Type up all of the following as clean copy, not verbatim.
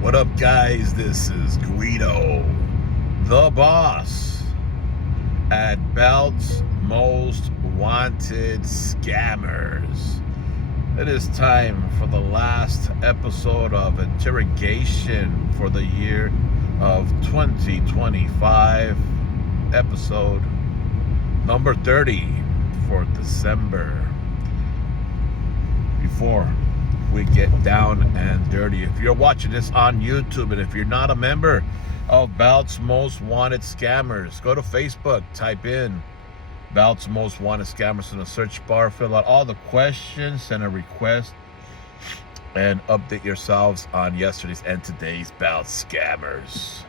What up, guys? This is Guido, the boss at Belt's Most Wanted Scammers. It is time for the last episode of Interrogation for the year of 2025, episode number 30 for December. Before we get down and dirty, if you're watching this on YouTube and if you're not a member of Belt's Most Wanted Scammers, go to Facebook, type in Belt's Most Wanted Scammers in the search bar, fill out all the questions, send a request, and update yourselves on yesterday's and today's Belt Scammers.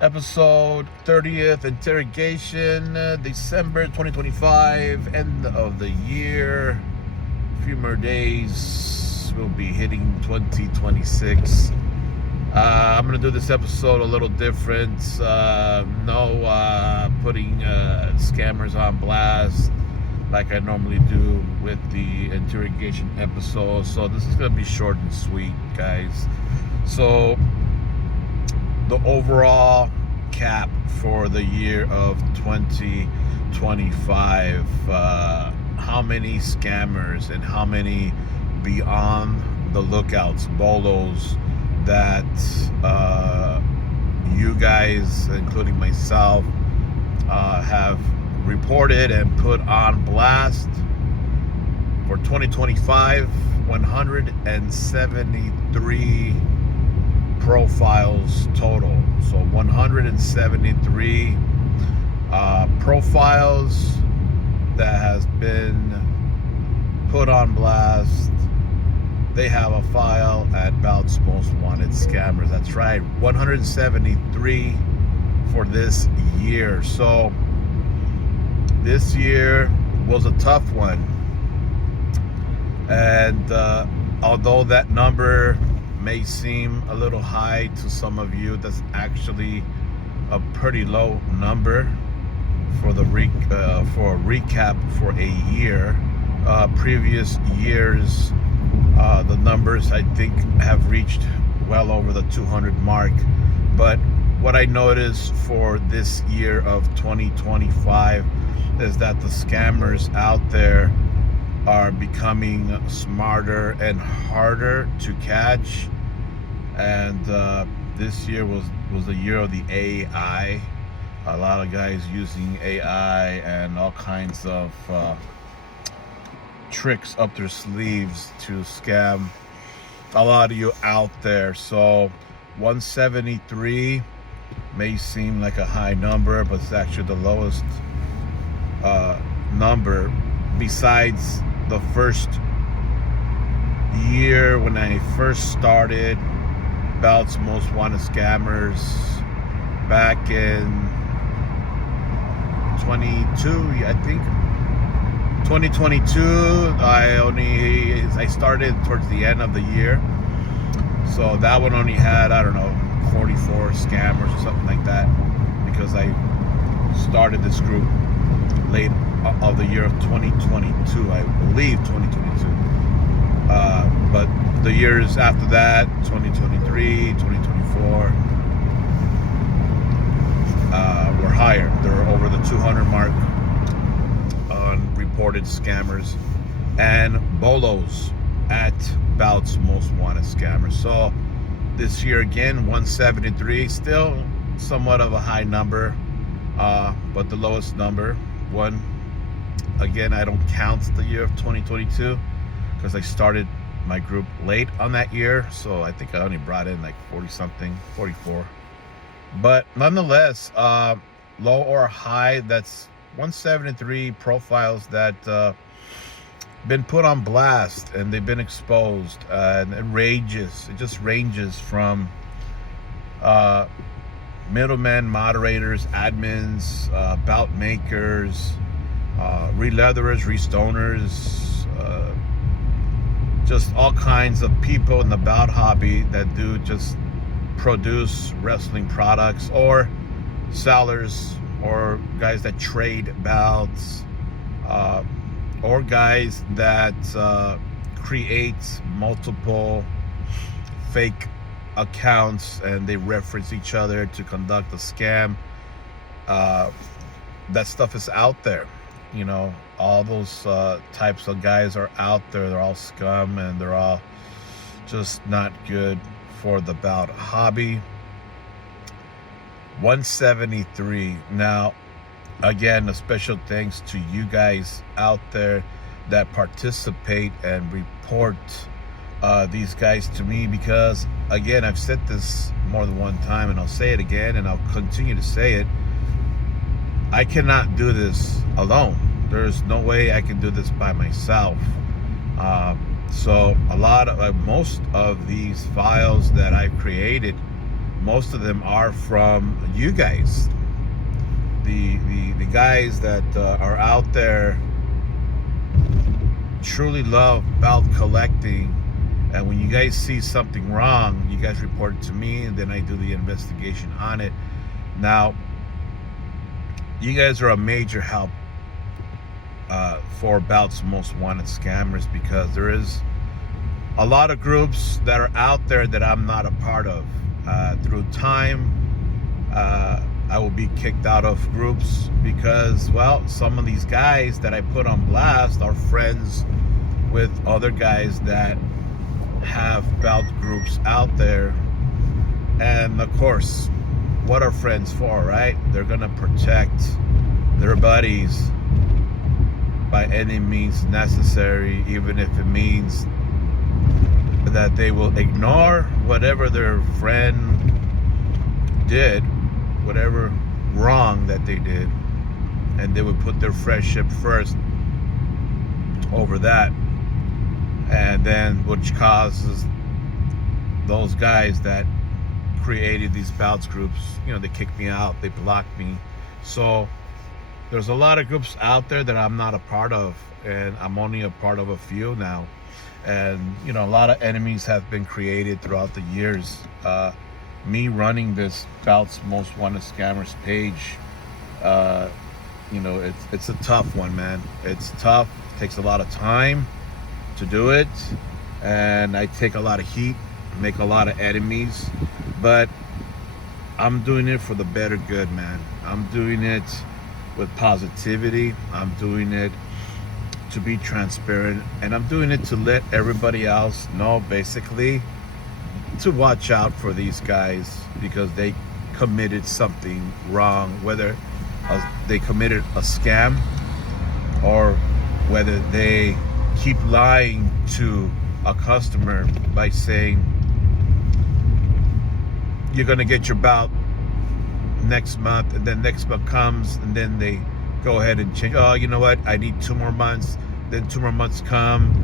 Episode 30th, Interrogation, December 2025, end of the year. A few more days, we'll be hitting 2026. I'm gonna do this episode a little different. No putting scammers on blast like I normally do with the interrogation episode. So this is gonna be short and sweet, guys. So the overall cap for the year of 2025, how many scammers and how many beyond the lookouts, bolos, that you guys, including myself, have reported and put on blast for 2025. 173 profiles total. So 173 profiles that has been put on blast. They have a file at Belt's Most Wanted Scammers. That's right, 173 for this year. So this year was a tough one, and although that number may seem a little high to some of you, that's actually a pretty low number for the for a recap for a year. Previous years, the numbers I think have reached well over the 200 mark. But what I noticed for this year of 2025 is that the scammers out there are becoming smarter and harder to catch. And this year was the year of the AI. A lot of guys using AI and all kinds of tricks up their sleeves to scam a lot of you out there. So 173 may seem like a high number, but it's actually the lowest number besides the first year when I first started Belt's Most Wanted Scammers back in 2022. I started towards the end of the year, so that one only had, I don't know, 44 scammers or something like that, because I started this group late of the year of 2022, I believe 2022. But the years after that, 2023, 2024, were higher. They're over the 200 mark on reported scammers and bolos at Belt's Most Wanted Scammers. So this year again, 173, still somewhat of a high number, but the lowest number. One, again, I don't count the year of 2022 because I started my group late on that year, so I think I only brought in like 40 something, 44. But nonetheless, low or high, that's 173 profiles that been put on blast and they've been exposed, and it just ranges from middlemen, moderators, admins, bout makers, re-leatherers, re-stoners, just all kinds of people in the bout hobby that do just produce wrestling products, or sellers, or guys that trade bouts, or guys that create multiple fake accounts and they reference each other to conduct a scam. That stuff is out there. All those types of guys are out there. They're all scum, and they're all just not good for the bout hobby. 173. Now, again, a special thanks to you guys out there that participate and report these guys to me, because, again, I've said this more than one time, and I'll say it again, and I'll continue to say it. I cannot do this alone. There's no way I can do this by myself. So most of these files that I've created, most of them are from you guys, the guys that are out there, truly love belt collecting. And when you guys see something wrong, you guys report it to me, and then I do the investigation on it. Now, you guys are a major help for Bout's Most Wanted Scammers, because there is a lot of groups that are out there that I'm not a part of. Through time, I will be kicked out of groups because, well, some of these guys that I put on blast are friends with other guys that have bout groups out there. And of course, what are friends for, right? They're gonna protect their buddies by any means necessary, even if it means that they will ignore whatever their friend did, whatever wrong that they did, and they would put their friendship first over that. And then, which causes those guys that created these bouts groups, they kicked me out, they blocked me. So there's a lot of groups out there that I'm not a part of, and I'm only a part of a few now. And a lot of enemies have been created throughout the years. Me running this Bout's Most Wanted Scammers page, it's a tough one, man. It's tough. It takes a lot of time to do it, and I take a lot of heat, make a lot of enemies, but I'm doing it for the better good, man. I'm doing it with positivity. I'm doing it to be transparent, and I'm doing it to let everybody else know, basically, to watch out for these guys, because they committed something wrong, whether they committed a scam or whether they keep lying to a customer by saying you're gonna get your bout next month, and then next month comes, and then they go ahead and change. Oh, you know what? I need 2 more months. Then 2 more months come.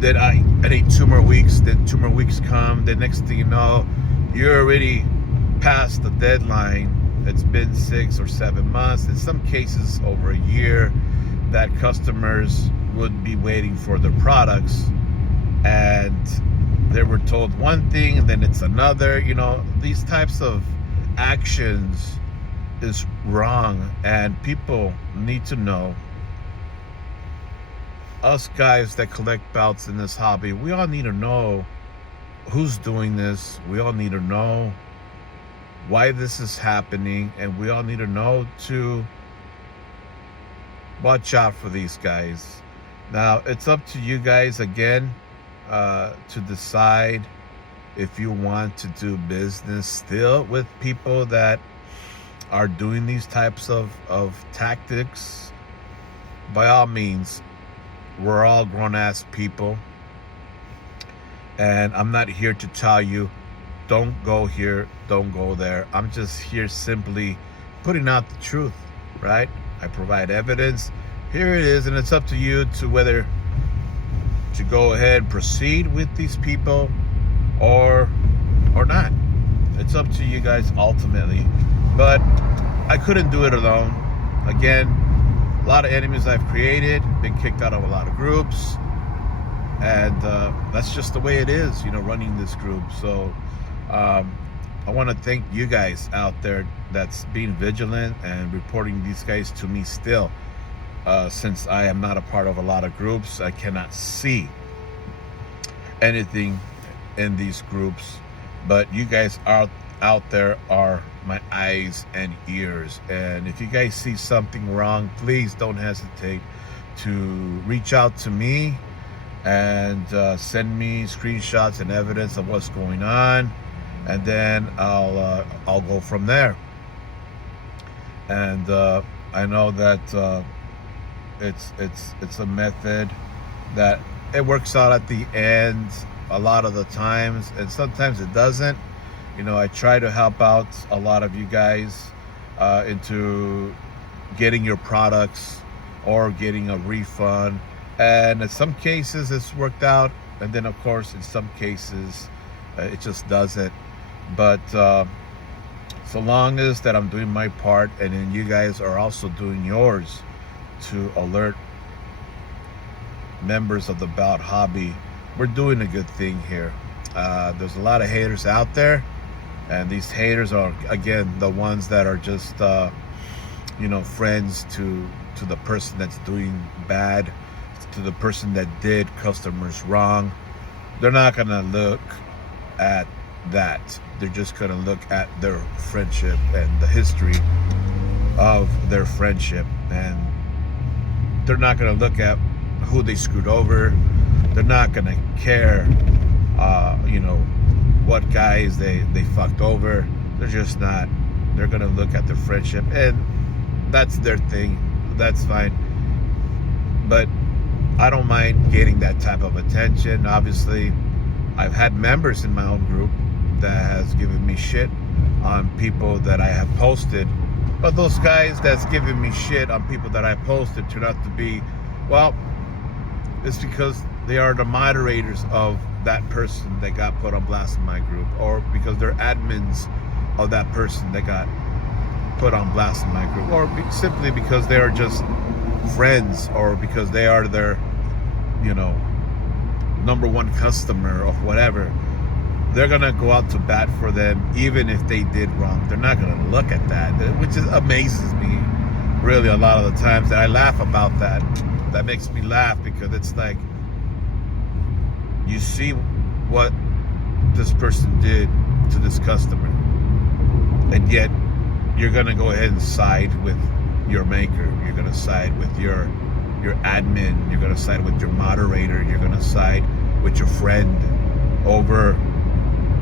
Then I need 2 more weeks. Then 2 more weeks come. Then next thing you know, you're already past the deadline. It's been 6 or 7 months. In some cases, over a year, that customers would be waiting for their products, and they were told one thing and then it's another. These types of actions is wrong, and people need to know. Us guys that collect bouts in this hobby, we all need to know who's doing this. We all need to know why this is happening, and we all need to know to watch out for these guys. Now, it's up to you guys, again, to decide if you want to do business still with people that are doing these types of tactics. By all means, we're all grown-ass people, and I'm not here to tell you, don't go here, don't go there. I'm just here simply putting out the truth, right? I provide evidence. Here it is, and it's up to you to whether to go ahead and proceed with these people or not. It's up to you guys ultimately. But I couldn't do it alone. Again, a lot of enemies I've created, been kicked out of a lot of groups, and that's just the way it is, running this group. So I want to thank you guys out there that's being vigilant and reporting these guys to me still. Since I am not a part of a lot of groups, I cannot see anything in these groups. But you guys out there are my eyes and ears. And if you guys see something wrong, please don't hesitate to reach out to me and send me screenshots and evidence of what's going on, and then I'll go from there. And I know that it's a method that it works out at the end a lot of the times, and sometimes it doesn't. I try to help out a lot of you guys into getting your products or getting a refund, and in some cases it's worked out, and then of course in some cases it just doesn't. But so long as that I'm doing my part, and then you guys are also doing yours to alert members of the bout hobby, we're doing a good thing here. There's a lot of haters out there, and these haters are, again, the ones that are just friends to the person that's doing bad, to the person that did customers wrong. They're not gonna look at that. They're just gonna look at their friendship and the history of their friendship, and they're not gonna look at who they screwed over. They're not gonna care what guys they fucked over. They're just not. They're gonna look at their friendship, and that's their thing. That's fine. But I don't mind getting that type of attention. Obviously, I've had members in my own group that has given me shit on people that I have posted. But those guys that's giving me shit on people that I posted turn out to be, well, it's because they are the moderators of that person that got put on blast in my group, or because they're admins of that person that got put on blast in my group, or simply because they are just friends, or because they are their number one customer or whatever. They're gonna go out to bat for them even if they did wrong. They're not gonna look at that, which amazes me really a lot of the times. That I laugh about that. That makes me laugh, because it's like, you see what this person did to this customer, and yet you're gonna go ahead and side with your maker. You're gonna side with your admin. You're gonna side with your moderator. You're gonna side with your friend over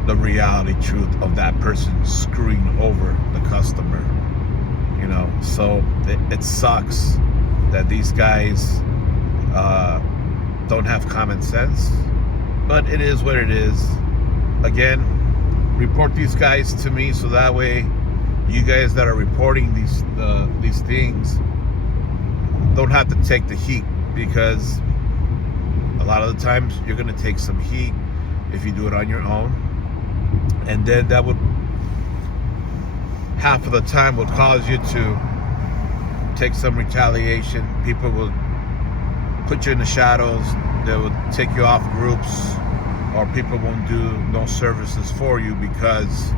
the reality truth of that person screwing over the customer. So it sucks that these guys don't have common sense, but it is what it is. Again, report these guys to me, so that way you guys that are reporting these things don't have to take the heat, because a lot of the times you're going to take some heat if you do it on your own, and then that would half of the time will cause you to take some retaliation. People will put you in the shadows. They will take you off groups, or people won't do no services for you because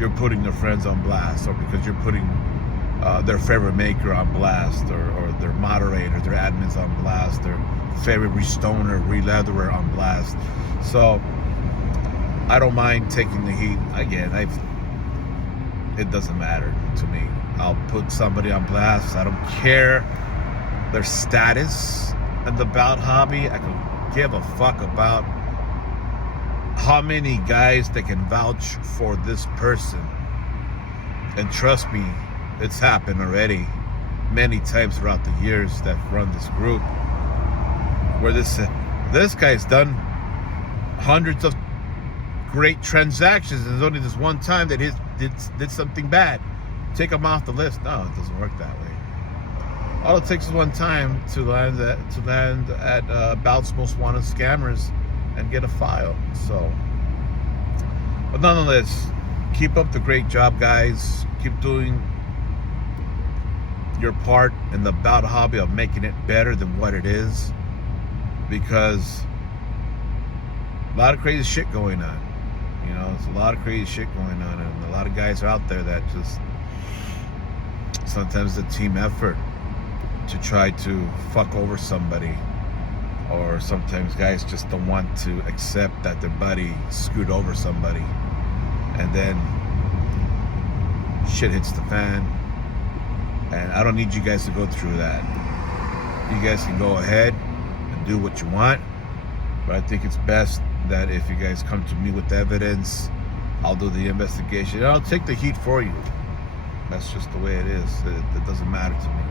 you're putting their friends on blast, or because you're putting their favorite maker on blast, or their moderator, their admins on blast, their favorite restoner, releatherer on blast. So I don't mind taking the heat. Again, it doesn't matter to me. I'll put somebody on blast. I don't care their status in the bout hobby. I could give a fuck about how many guys that can vouch for this person. And trust me, it's happened already many times throughout the years that run this group, where this guy's done hundreds of great transactions, and there's only this one time that he did something bad. Take him off the list. No, it doesn't work that way. All it takes is one time to land at Bout's Most Wanted Scammers and get a file. So, but nonetheless, keep up the great job, guys. Keep doing your part in the bout hobby of making it better than what it is, because a lot of crazy shit going on. There's a lot of crazy shit going on, and a lot of guys are out there that just, sometimes the team effort to try to fuck over somebody, or sometimes guys just don't want to accept that their buddy screwed over somebody. and then shit hits the fan. And I don't need you guys to go through that. You guys can go ahead and do what you want, but I think it's best that if you guys come to me with evidence, I'll do the investigation and I'll take the heat for you. That's just the way it is. It doesn't matter to me.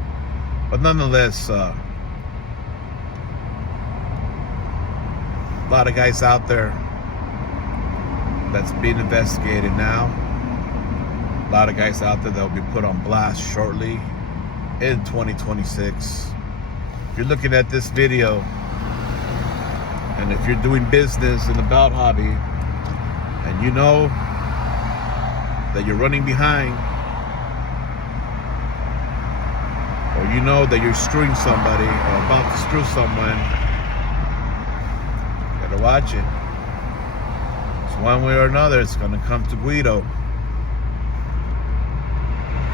But nonetheless, a lot of guys out there that's being investigated now. A lot of guys out there that will be put on blast shortly in 2026. If you're looking at this video, and if you're doing business in the belt hobby, and you know that you're running behind, or you know that you're screwing somebody or about to screw someone, you gotta watch it. It's one way or another, it's gonna come to Guido.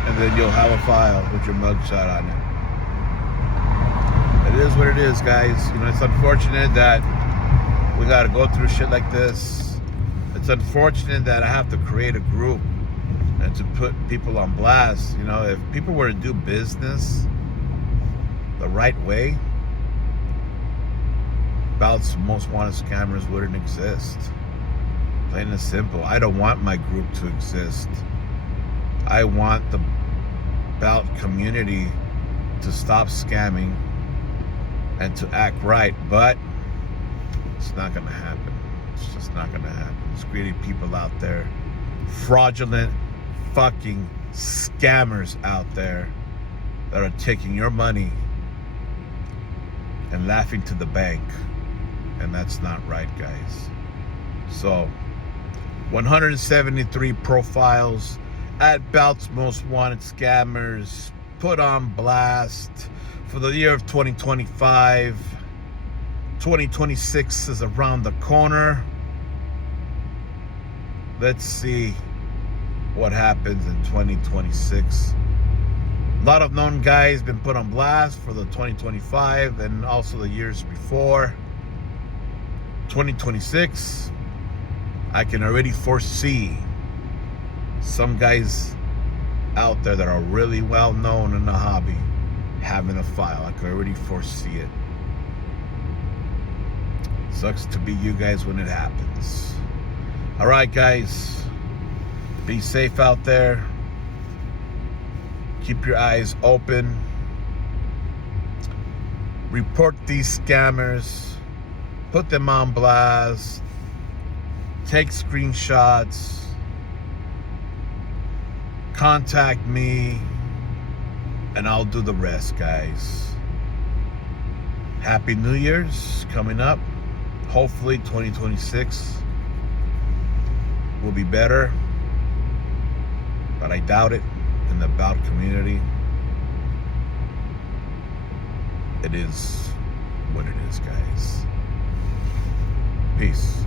And then you'll have a file with your mugshot on it. It is what it is, guys. You know, it's unfortunate that we gotta go through shit like this. It's unfortunate that I have to create a group and to put people on blast. You know, if people were to do business the right way, Bout's Most Wanted Scammers wouldn't exist. Plain and simple. I don't want my group to exist. I want the Bout community to stop scamming and to act right, but it's not gonna happen. It's just not gonna happen. There's greedy people out there, fraudulent fucking scammers out there that are taking your money and laughing to the bank, and that's not right, guys. So 173 profiles at Bout's Most Wanted Scammers put on blast for the year of 2025. 2026 is around the corner. Let's see what happens in 2026. A lot of known guys been put on blast for the 2025 and also the years before. 2026, I can already foresee some guys out there that are really well known in the hobby having a file. I can already foresee it. Sucks to be you guys when it happens. All right, guys, be safe out there. Keep your eyes open. Report these scammers. Put them on blast. Take screenshots. Contact me, and I'll do the rest, guys. Happy New Year's coming up. Hopefully 2026 will be better, but I doubt it. In the Bout community, it is what it is, guys. Peace.